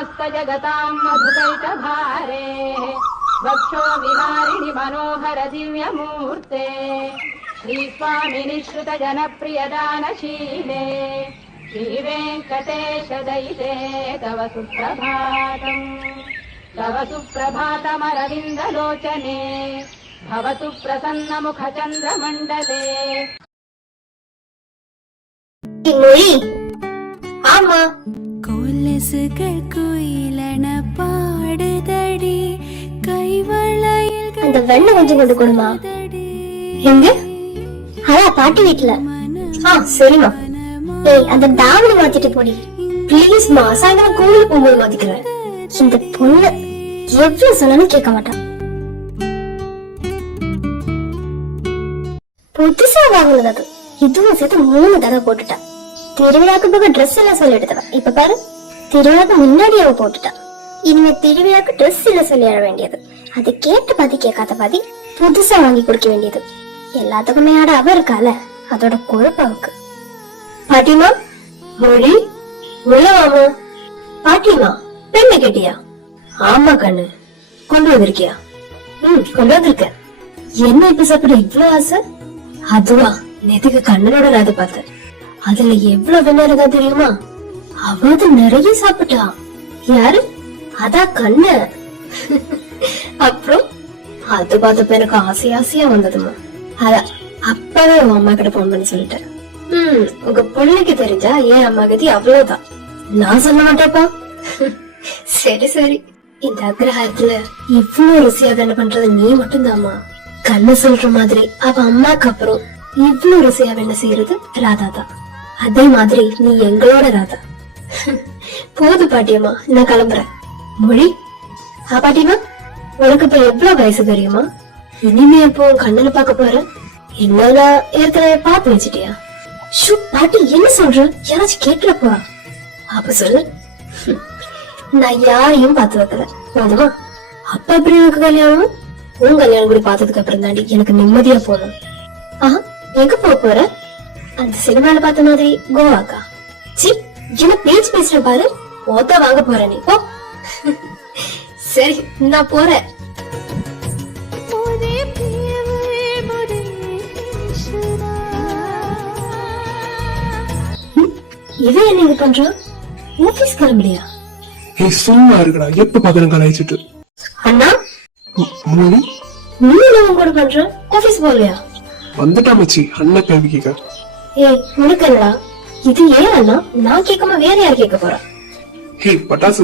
समस्तजगताम् मधुकैटभारेः वक्षो विहारिणि मनोहर दिव्यमूर्ते श्रीस्वामिनि श्रुतजनप्रियदानशीले श्रीवेङ्कटेश दयिते तव सुप्रभातम् तव सुप्रभातमरविन्दलोचने भवतु प्रसन्नमुखचन्द्रमण्डले மொழி ஆமா குயிலன பாடுதடி. கைவளையில் அந்த வெள்ளை கொஞ்சம் கொண்டு கொடுமா. எங்க? அதான் பாட்டி வீட்டுல ஆ சரிம்மா. ஏய் அந்த தாவணி மாத்திட்டு போடி. ப்ளீஸ்மா சாயந்தரம் கோவிலுக்கு போகும்போது மாத்திக்கிறேன் இந்த பொண்ணு எவ்வளவு சொன்னாலும் கேட்க மாட்டான் புதுசா வாங்கினது இதுவும் சேர்த்து மூணு தடவை போட்டுட்டா. திருவிழாக்கு போக ட்ரெஸ் எல்லாம் சொல்லி எடுத்தவ இப்ப பாரு. திருவிழாக்கு முன்னாடி அவ போட்டுட்டா. இனிமே திருவிழாக்கு ட்ரெஸ் இல்ல சொல்லி அழ வேண்டியது. அது கேட்டு பாதி கேட்காத பாதி புதுசா வாங்கி கொடுக்க வேண்டியது. எல்லாத்துக்குமே ஆட அவ இருக்கால. அதோட கொழுப்பு அவக்கு பாட்டிமா மொழி உள்ளவாமா பாட்டிமா பெண்ணை கேட்டியா? ஆமா கண்ணு. கொண்டு வந்திருக்கியா? ம் கொண்டு வந்திருக்க. என்ன இப்ப சாப்பிட இவ்வளவு ஆசை? அதுவா நேத்துக்கு கண்ணனோட ராது பார்த்தேன். அதுல எவ்வளவு வெண்ணெய் இருக்கா தெரியுமா? அவது நிறைய சாப்பிட்டா. யாரு? அதான் கண்ண. அப்புறம் அது பார்த்தப்ப எனக்கு ஆசை ஆசையா வந்ததுமா. அதான் அப்பவே உன் அம்மா கிட்ட போன் பண்ணி சொல்லிட்டேன். ம் உங்க பிள்ளைக்கு தெரிஞ்சா ஏன் அம்மா கதி அவ்வளவுதான். நான் சொல்ல மாட்டேப்பா. சரி சரி. இந்த அக்ரஹாரத்துல இவ்வளவு ருசியா என்ன பண்றது நீ மட்டும்தாம்மா. கண்ணு சொல்ற மாதிரி அவ அம்மாக்கு அப்புறம் இவ்வளவு ருசியா என்ன செய்யறது ராதா தான் அதே மாதிரி நீ எங்களோட ராதா. போது பாட்டியம்மா. நான் கிளம்புறேன். மொழி ஆ பாட்டியம்மா? உனக்கு இப்ப எவ்வளவு வயசு தெரியுமா? இனிமே இப்போ உன் கண்ணனை பார்க்க போற? என்னன்னா ஏற்கனவே பார்த்து வச்சிட்டியா? ஷூ பாட்டி என்ன சொல்ற? யாராச்சும் கேட்கல போறா? அப்ப சொல்லு. நான் யாரையும் பார்த்து வைக்கல. போதுமா? அப்ப எப்படி எனக்கு கல்யாணம்? உன் கல்யாணம் கூட பார்த்ததுக்கு அப்புறம் தாண்டி எனக்கு நிம்மதியா போகணும் ஆஹா எங்க போக போற? அந்த சினிமால பார்த்த மாதிரி கோவாக்கா? என்ன பேச்சு பேசுற பாரு? ஓத்தா வாங்க போற நீ. போ. சரி நான் போறேன். இவன் என்ன இது பண்றான் ஆபீஸ் கிளம்பலையா ஏய் சும்மா இருக்கடா எப்ப பாக்குறேன் கலாய்ச்சிட்டு அண்ணா? ம், மொழி? நீ என்ன கூட பண்ற? ஆபீஸ் போகலையா? வந்துட்டா மச்சி. அண்ணன் கேள்வி கேட்க ஏய் உனக்கு என்னடா? இது ஏன் அண்ணா? நான் கேட்காம வேற யார் கேட்க போறா? ஹே பட்டாசு.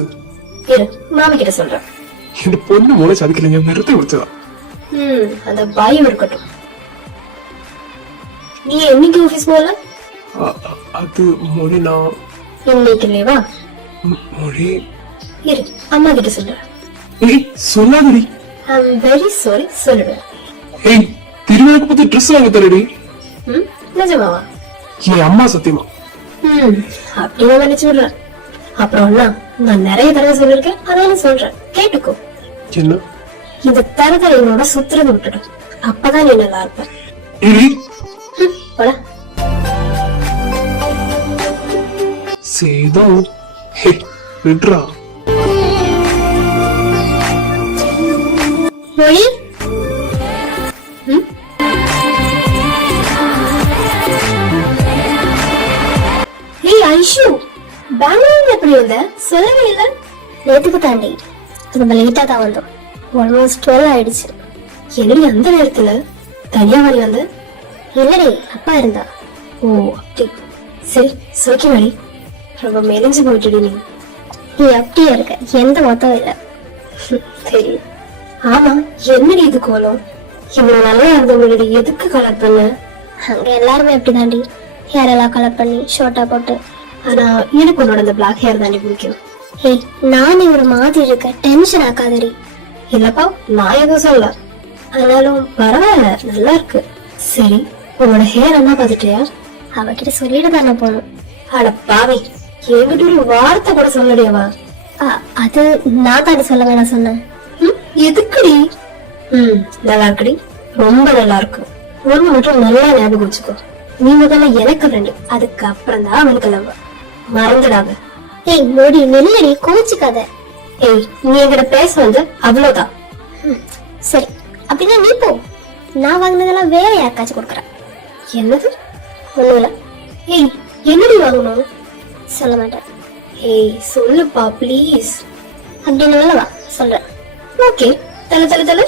இரு மாமி கிட்ட சொல்றேன். இந்த பொண்ணு முளைச்சு அதுக்கு நிறுத்தி வச்சதா ம் அந்த பயம் இருக்கட்டும். நீ என்னைக்கு ஆபீஸ் போகல? அ- அது மொழி நான் இன்னைக்கு இல்லையவா ம், மொழி. இரு அம்மா கிட்ட சொல்றேன். ஏய் சொல்லாதடி. ஐ அம் வெரி சாரி சொல்லுவேன் ஏய் திருவிழாக்கு பத்தி ட்ரெஸ் வாங்க தரடி. ம் நிஜமாவா? என் அம்மா சத்தியமா. ம். அப்படின்னு நினைச்சு விடுறேன் அப்புறம் அண்ணா நான் நிறைய தடவை சொல்லிருக்கேன் அதனால சொல்றேன். கேட்டுக்கோ. என்ன இந்த தரத்தை என்னோட சுத்துறது விட்டுடும் அப்பதான் நீ நல்லா இருப்ப. போடா. சேதோ ஹே விட்ரா மொழி? ஐஷு பெங்களூர்ல எப்படி வந்த? சொல்லவே இல்ல. நேத்துக்கு தாண்டி. ரொம்ப லேட்டா தான் வந்தோம். ஆல்மோஸ்ட் டுவெல் ஆயிடுச்சு. என்னடி அந்த நேரத்துல? தனியா வழி வந்த? இல்லடி அப்பா இருந்தா. ஓ அப்படி. சரி சோக்கியமாடி ரொம்ப மெலிஞ்சு போயிட்டு நீ. நீ அப்படியே இருக்க? எந்த மொத்தம் இல்ல. சரி. ஆமா என்னடி இது கோலம்? இவ்வளவு நல்லா இருந்தவங்களுக்கு எதுக்கு கலர் பண்ண? அங்க எல்லாருமே அப்படிதாண்டி ஹேர் எல்லாம் கலர் பண்ணி ஷோட்டா போட்டு ஆனா எனக்கு உன்னோட அந்த பிளாக் ஹேர் தாண்டி பிடிக்கும். ஏய் நானே ஒரு மாதிரி இருக்க டென்ஷன் ஆக்காதடி. இல்லப்பா நான் எதுவும் சொல்ல ஆனாலும் பரவாயில்ல நல்லா இருக்கு. சரி உன்னோட ஹேர் என்ன பார்த்துட்டியா? அவகிட்ட சொல்லிட்டு தானே போகணும் அட பாவி என்கிட்ட ஒரு வார்த்தை கூட சொல்லடியவா அது நான் தாண்டி சொல்ல வேணாம் சொன்னேன். எதுக்குடி? ம் நல்லா இருக்குடி. ரொம்ப நல்லா இருக்கு. ஒண்ணு மட்டும் நல்லா ஞாபகம் வச்சுக்கோ. நீ முதல்ல எனக்கு ஃப்ரெண்டு அதுக்கு அப்புறம் தான் அவனுக்கு லவ் மறந்துடாத. ஏய் மோடி நெல்லடி கோச்சுக்காத ஏய் நீ என்கிட்ட பேச வந்து அவ்வளவுதான் சரி அப்படின்னா நீ போ. நான் வாங்கினதெல்லாம் வேற யாருக்காச்சும் கொடுக்குறேன். என்னது? ஒண்ணும் இல்ல. ஏய் என்னடி வாங்கணும்? சொல்ல மாட்டேன். ஏய் சொல்லுப்பா ப்ளீஸ் அப்படின்னு வா சொல்றேன். ஓகே தல தல தல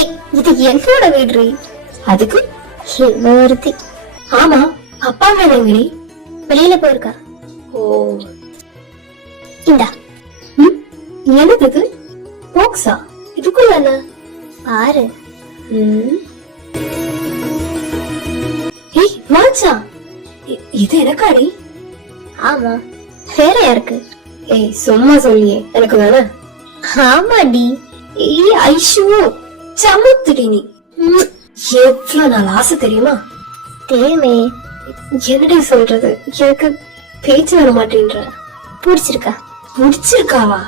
ஏய் இது என்னோட வீடு அதுக்கு ஒருத்தி ஆமா அப்பா வேணுங்கடி வெளியில போயிருக்கா? ஓ. இந்தா. ம்? என்னது இது? பாக்ஸா இதுக்குள்ள என்ன? பாரு. ம். ஏய் வாட்சா இது எனக்காடி? ஆமா. வேற யாருக்கு ஏய் சும்மா சொல்லியே எனக்கு தானே ஆமாடி. ஏய் ஐஷு. சமுத்துடி நீ. எவ்வளவு நாள் ஆசை தெரியுமா? தேமே என்னடி சொல்றது? எனக்கு பேச்சு வர மாட்டேன்ற. பிடிச்சிருக்கா? பிடிச்சிருக்காவா?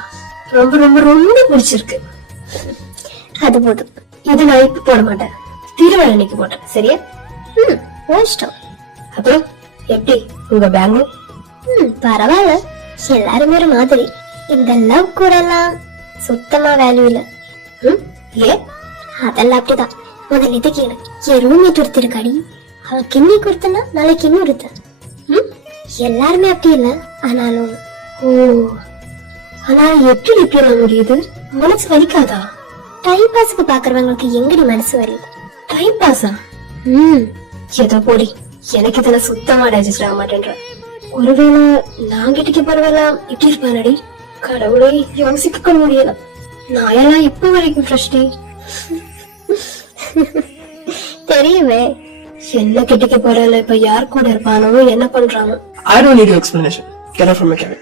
ரொம்ப ரொம்ப ரொம்ப பிடிச்சிருக்கு. அது போதும். இது நான் இப்ப போட மாட்டேன். திருவிழா அன்னைக்கு போட்டேன். சரியா? ம் இஷ்டம். அப்புறம் எப்படி? உங்க பெங்களூர்? ம் பரவாயில்ல. எல்லாருமே ஒரு மாதிரி. இந்த லவ் கூட எல்லாம் சுத்தமா வேல்யூ இல்ல. ம்? ஏ? அதெல்லாம் அப்படிதான். முதல்ல இது கேளு. என் ரூம்மேட் ஒருத்தர் அவன் கிண்ணி கொடுத்தனா நாளைக்கு இன்னும் ஒருத்தன் எல்லாருமே அப்படி இல்ல. ஆனாலும் ஓ ஆனா எப்படி இப்படி முடியுது? மனசு வலிக்காதா? டைம் பாஸ்க்கு பாக்குறவங்களுக்கு எங்கடி மனசு வலி? டைம் பாஸா ம். ஏதோ போடி எனக்கு இதுல சுத்தமா டைஜஸ்ட் ஆக மாட்டேன்ற. ஒருவேளை நான் கிட்டக்க பரவாயில்ல இப்படி இருப்பானடி? கடவுளே யோசிக்க கூட முடியல. நான் எல்லாம் இப்ப வரைக்கும் ஃப்ரெஷ்டி தெரியுமே. என்ன கிட்டக்க பரவாயில்ல இப்ப யார் கூட இருப்பானோ என்ன பண்றானோ. Need your explanation. Get out from my cabin.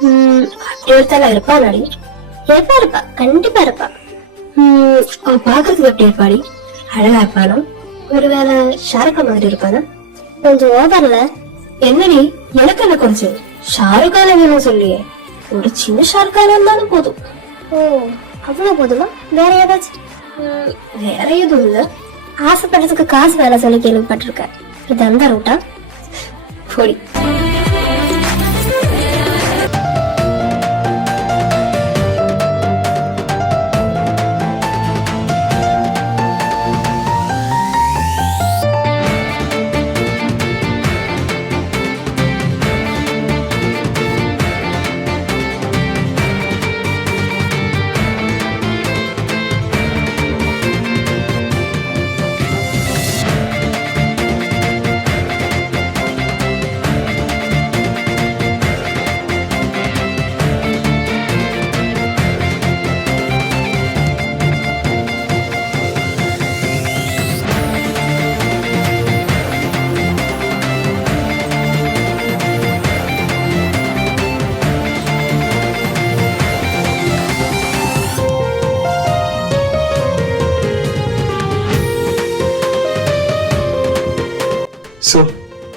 ம், ஒருத்தல இருப்பானடி இருப்பா இருப்பா கண்டிப்பா இருப்பா. ம், அவன் பாக்குறதுக்கு எப்படி இருப்பாடி அழகா இருப்பானோ? ஒருவேளை ஷாருக்கா மாதிரி இருப்பானா? கொஞ்சம் ஓவர்ல. என்னடி எனக்கு என்ன குறைச்சு ஷாருக்கான வேணும் சொல்லியே. ஒரு சின்ன ஷாருக்கான இருந்தாலும் போதும். ஓ அவ்வளவு போதுமா? வேற ஏதாச்சும்? ம், வேற எதுவும் இல்ல. ஆசைப்படுறதுக்கு காசு வேலை சொல்லி கேள்விப்பட்டிருக்கேன். இது அந்த ரூட்டா? போடி.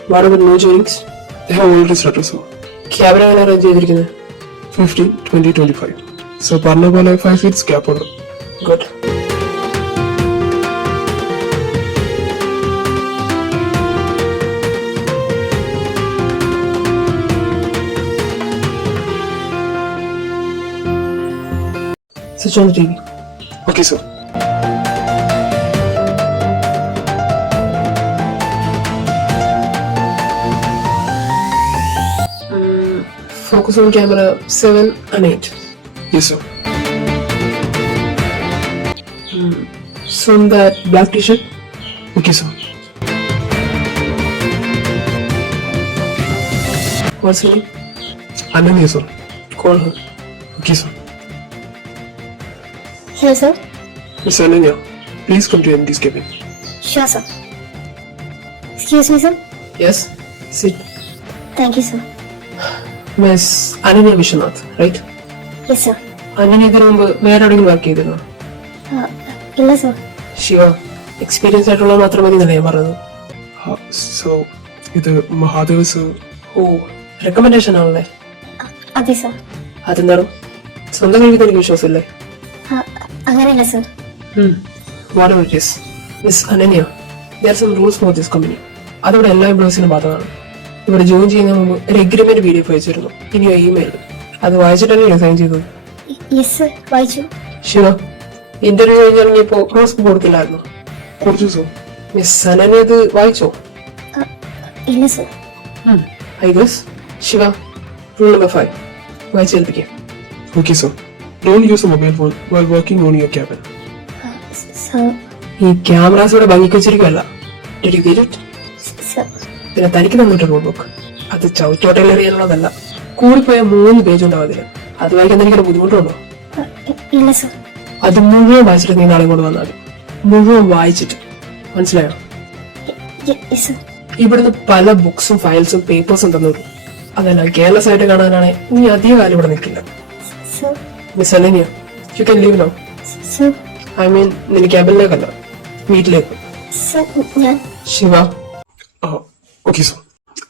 what about no joinings? They have already started so. Camera എങ്ങനെ അറേഞ്ച് ചെയ്തിരിക്കുന്നത് fifteen twenty twenty five so പറഞ്ഞ പോലെ ഫൈവ് ഫീറ്റ്സ് ഗ്യാപ്പ് ഉണ്ട് good Switch on the TV. Okay, sir. focus on camera 7 and 8. Yes, sir. Mm. So in that black t-shirt? Okay, sir. What's her name? Ananya, sir. Call her. Okay, sir. Hello, sir. Miss Ananya, please come to MD's cabin. Sure, sir. Excuse me, sir. Yes, sit. Thank you, sir. Miss Ananya Vishwanath right yes sir Ananya ഇതിനു മുമ്പ് വേറെ എവിടെയെങ്കിലും work ചെയ്തിരുന്നോ? ഇല്ല sir Shiva experience ആയിട്ടുള്ള മാത്രം മതി എന്നല്ലേ ഞാൻ പറഞ്ഞത്? സോ ഇത് മഹാദേവ് സർ ഓ റെക്കമെൻഡേഷൻ ആണല്ലേ? അതെ സർ അതെന്താണ്? സ്വന്തം കഴിവ് എനിക്ക് വിശ്വാസമില്ലേ? അങ്ങനെയല്ല sir whatever it is miss Ananya there some rules for this company അതോടെ എല്ലാ എംപ്ലോയീസിനും ബാധകമാണ്. ഇവിടെ ജോയിൻ ചെയ്യുന്ന മുമ്പ് ഒരു എഗ്രിമെന്റ് പി ഡി എഫ് അയച്ചിരുന്നു ഇനി ഇമെയിൽ അത് വായിച്ചിട്ടല്ലേ സൈൻ ചെയ്തു യെസ് വായിച്ചു. ശിവ ഇന്റർവ്യൂ കഴിഞ്ഞിറങ്ങിയപ്പോ ക്രോസ് കൊടുത്തില്ലായിരുന്നു കുറച്ച് ദിവസം. മിസ് സനനെ അത് വായിച്ചോ? ഇല്ല sir I guess Shiva rule number five വായിച്ചേൽപ്പിക്കാം okay sir don't use mobile phone while working on your cabin sir ഈ ക്യാമറാസ് ഭംഗിക്ക് വെച്ചിരിക്കുമല്ല ഡിഡ് യു ഗെറ്റ് it? പിന്നെ തനിക്ക് തന്നിട്ട് റൂൾ ബുക്ക് അത് ചവിച്ചോട്ടയിൽ എറിയാനുള്ളതല്ല. കൂടിപ്പോയ മൂന്ന് പേജ് ഉണ്ടാവും അതിൽ? അത് വായിക്കാൻ എനിക്ക് ബുദ്ധിമുട്ടുണ്ടോ? ഇല്ല സർ അത് മുഴുവൻ വായിച്ചിട്ട് നീ നാളെ കൊണ്ട് വന്നാൽ മുഴുവൻ വായിച്ചിട്ട്. മനസ്സിലായോ? ഇവിടുന്ന് പല ബുക്സും ഫയൽസും പേപ്പേഴ്സും തന്നു അതല്ല കെയർലെസ് ആയിട്ട് കാണാനാണ് നീ അധിക കാലം ഇവിടെ നിൽക്കില്ല. Miss Ananya you can leave no I mean നിന്റെ ക്യാബിനിലേക്കല്ല വീട്ടിലേക്ക്. ശിവ. ആ ഓക്കെ സർ.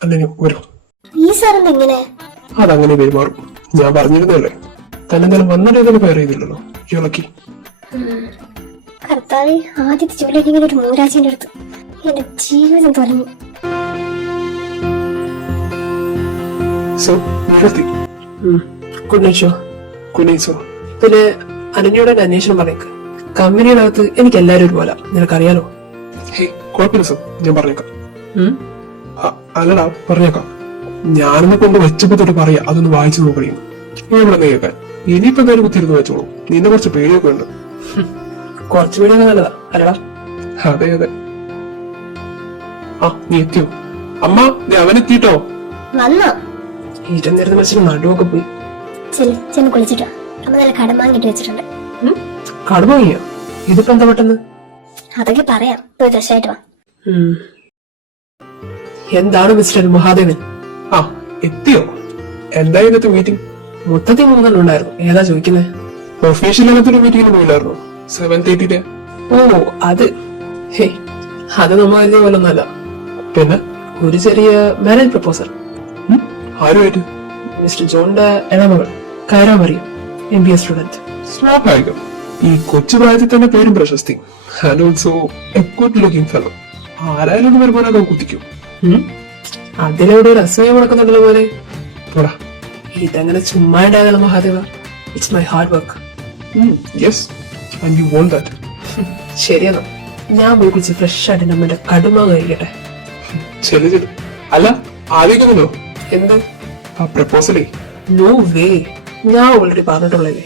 അല്ലെങ്കിൽ വരും. ഈ സാർ എങ്ങനെ? അതങ്ങനെ പെരുമാറും. ഞാൻ പറഞ്ഞിരുന്നല്ലേ തന്നെ വന്നിട്ട് ഇതിന് പേർ ചെയ്തില്ലല്ലോ. ജോലക്കി കർത്താവ് ആദ്യത്തെ ജോലി ഒരു മൂരാജിന്റെ അടുത്ത്. എന്റെ ജീവിതം തുടങ്ങി. പിന്നെ അനന്യയുടെ അന്വേഷണം പറഞ്ഞേക്ക്. കമ്പനിയുടെ അകത്ത് എനിക്ക് എല്ലാരും ഒരുപോലെ. നിനക്കറിയാലോ? ഹേ കുഴപ്പമില്ല സർ ഞാൻ പറഞ്ഞേക്കാം. അല്ലടാ പറഞ്ഞേക്കാം. ഞാനൊന്ന് കൊണ്ട് വെച്ചപ്പോ തൊട്ട് പറയാ അതൊന്ന് വായിച്ചു നോക്കണേ ഞാൻ ഇവിടെ കേൾക്കാൻ ഇനിയിപ്പോ എന്തായാലും കുത്തിരുന്ന് വെച്ചോളൂ. നിന്നെ കുറച്ച് പേടിയൊക്കെ ഉണ്ട്. കുറച്ച് നല്ലതാ. അല്ലടാ. അതെ അതെ. ആ നീ എത്തിയോ? അമ്മ നീ അവനെത്തിട്ടോ? വന്നോ? ഇരുന്നിരുന്ന് മത്സരം നടുവൊക്കെ പോയി. ചെൽ ചെന്ന് കുളിച്ചിട്ടോ. അമ്മ നല്ല കടം വെച്ചിട്ടുണ്ട്. വാങ്ങിയോ? ഇതിപ്പോ എന്താ പെട്ടെന്ന്? അതൊക്കെ പറയാം. ഫ്രഷായിട്ട് വാ. എന്താണ് മിസ്റ്റർ മഹാദേവൻ? ആ എത്തിയോ? എന്താ ഇന്നത്തെ മീറ്റിംഗ് മൊത്തത്തിൽ മൂന്നെണ്ണം ഉണ്ടായിരുന്നു. ഏതാ ചോദിക്കുന്നത് ഒഫീഷ്യൽ ലെവലത്തൊരു മീറ്റിംഗിന് പോയില്ലായിരുന്നു? സെവൻ തേർട്ടിന്റെ ഓ അത്. ഹേ അത് നമ്മൾ വലിയ പോലെ ഒന്നല്ല പിന്നെ? ഒരു ചെറിയ മാരേജ് പ്രപ്പോസൽ ആരുമായിട്ട്? മിസ്റ്റർ ജോണിന്റെ ഇളമകൾ കയറാൻ പറയും എം ബി എ സ്റ്റുഡന്റ് സ്വാഭാവികം ഈ കൊച്ചു പ്രായത്തിൽ തന്നെ പേരും പ്രശസ്തി. And also a good looking fellow ആരായാലും ഒന്ന് വരുമാനമൊക്കെ കുത്തിക്കും. അതിലെവിടെ ഒരു അസൂയ മുടക്കുന്നുണ്ടല്ലോ പോലെ പോടാ. ഇതങ്ങനെ ചുമ്മാ ഉണ്ടായതല്ല Mahadeva. It's my hard work yes and you won't that ശരിയെന്നാ. ഞാൻ പോയി കുറിച്ച് ഫ്രഷ് ആയിട്ട് നമ്മുടെ കടുമ കഴിക്കട്ടെ. അല്ല ആലോചിക്കുന്നുണ്ടോ? എന്ത്? ആ പ്രപ്പോസലേ. നോ വേ ഞാൻ ഓൾറെഡി പറഞ്ഞിട്ടുള്ളേ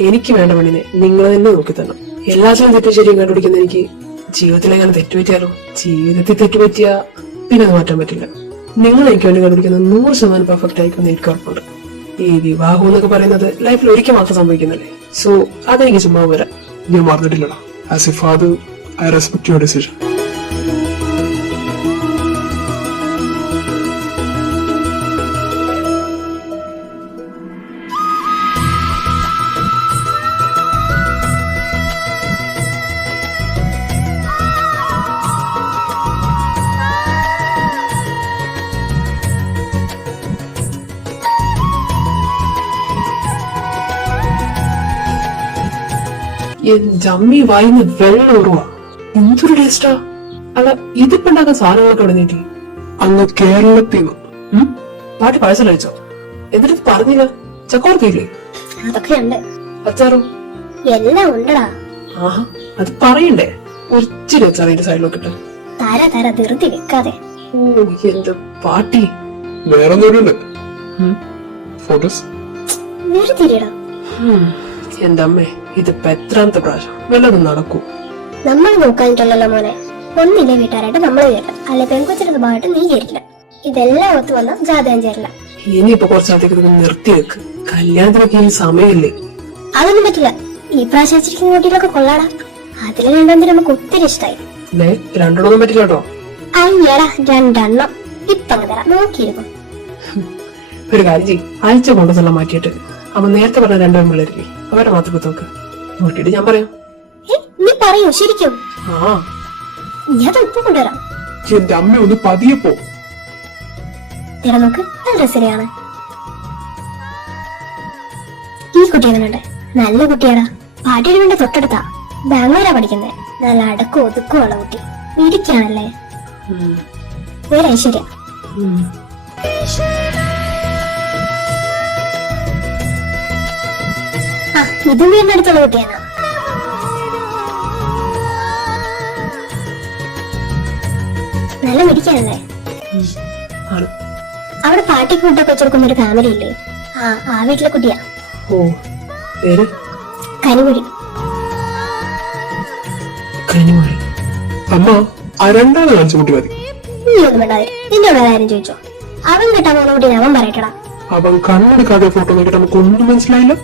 എനിക്ക് വേണ്ട പെണ്ണിനെ നിങ്ങൾ തന്നെ നോക്കി തരണം. എല്ലാത്തിനും തെറ്റും ശരിയും കണ്ടുപിടിക്കുന്ന എനിക്ക് ജീവിതത്തിൽ എങ്ങനെ തെറ്റുപറ്റിയാലോ? ജീവിതത്തിൽ തെറ്റുപറ്റിയ? പിന്നെ അത് മാറ്റാൻ പറ്റില്ല. നിങ്ങൾ എനിക്ക് വേണ്ടി കണ്ടിരിക്കുന്ന നൂറ് ശതമാനം പെർഫെക്റ്റ് ആയിരിക്കും എനിക്ക് ഉറപ്പുണ്ട്. ഈ വിവാഹം എന്നൊക്കെ പറയുന്നത് ലൈഫിൽ ഒരിക്കൽ മാത്രം സംഭവിക്കുന്നില്ലേ? സോ അതെനിക്ക് ചുമ്മാ വരാം. ഞാൻ മറന്നിട്ടില്ലടാ. As a father I respect your decision എന്റെ അമ്മി വായിന്ന് വെള്ളം ഉറവാ. എന്തൊരു ടേസ്റ്റാ അല്ല ഇതിപ്പോ ഉണ്ടാക്കാൻ സാധനങ്ങളൊക്കെ ഇവിടെ നീട്ടി അങ്ങ് കേരളത്തിൽ പാട്ട് പാഴ്സൽ അയച്ചോ എന്നിട്ട് പറഞ്ഞില്ല അതൊക്കെ ഉണ്ട് അച്ചാറും? എല്ലാം ഉണ്ടടാ. ആഹാ അത് പറയണ്ടേ? ഒരിച്ചിരി അച്ചാർ അതിന്റെ സൈഡിലൊക്കെ ഇട്ട് തര തര ധൃതി വെക്കാതെ. ഓ എന്റെ പാട്ടി. വേറെ ഒന്നുമില്ല. ഫോട്ടോസ്. എന്റെ അമ്മേ. ഇതിപ്പോ എത്രാമത്തെ പ്രാവശ്യം? വല്ലതും നടക്കൂ. നമ്മൾ നോക്കാനിട്ടല്ലോ മോനെ. ഒന്നില്ലേ വീട്ടുകാരായിട്ട് നമ്മൾ ചേരില്ല അല്ലെ പെൺകൊച്ചിന്റെ സ്വഭാവമായിട്ട് നീ ചേരില്ല ഇതെല്ലാം ഒത്തു വന്ന ജാതകം ചേരില്ല ഇനിയിപ്പോ കുറച്ചാളത്തേക്ക് നിർത്തി വെക്ക്. കല്യാണത്തിനൊക്കെ ഇനി സമയമില്ലേ? അതൊന്നും പറ്റില്ല. ഈ പ്രാവശ്യം വെച്ചിരിക്കുന്ന കുട്ടികളൊക്കെ കൊള്ളാടാ. അതിലെ രണ്ടെണ്ണം നമുക്ക് ഒത്തിരി ഇഷ്ടായി. രണ്ടെണ്ണം പറ്റില്ല കേട്ടോ അയ്യടാ രണ്ടെണ്ണം. ഇപ്പൊ തരാം. നോക്കിയിരിക്കും. ഒരു കാര്യം ചെയ്യും. ആഴ്ച കൊണ്ടുവന്നുള്ള മാറ്റിയിട്ട്. അമ്മ നേരത്തെ പറഞ്ഞ രണ്ടു പിള്ളേർക്ക് അവരെ മാത്രം നോക്ക്. നോക്കിയിട്ട് ഞാൻ പറയാം. നീ പറയൂ ശരിക്കും. ആ. ഞാൻ ഉപ്പ് കൊണ്ടുവരാം. എന്റെ അമ്മ ഒന്ന് പതിയെ പോ. നോക്ക് നല്ല രസനെയാണ് ഈ കുട്ടി എങ്ങനെയുണ്ട് നല്ല കുട്ടിയാടാ. പാട്ടിയുടെ വേണ്ട തൊട്ടടുത്താ. ബാംഗ്ലൂരാ പഠിക്കുന്നത് നല്ല അടക്കവും ഒതുക്കുമുള്ള കുട്ടി. ഇരിക്കാണല്ലേ. വേറെ ഐശ്വര്യ. ഇതും വീടിനടുത്തുള്ള കുട്ടിയാണ്. നല്ല മിടിക്കാനല്ലേ ആണ്. അവിടെ പാട്ടിക്ക് ഫുഡൊക്കെ വെച്ചെടുക്കുന്ന ഒരു ഫാമിലി ഇല്ലേ? ആ ആ വീട്ടിലെ കുട്ടിയാ. ഓ പേര്? കനിമൊഴി. കനിമൊഴി. അമ്മ ആ രണ്ടാമത് കാണിച്ച കുട്ടി മതി. നീ ഒന്നും വേണ്ടാതെ നിന്നോട് കാര്യം ചോദിച്ചോ? അവൻ കിട്ടാൻ പോകുന്ന കുട്ടീനെ അവൻ പറയട്ടടാ. അവൻ കണ്ണെടുക്കാതെ ഫോട്ടോ നോക്കിയിട്ട് നമുക്ക് ഒന്നും മനസ്സിലായില്ല.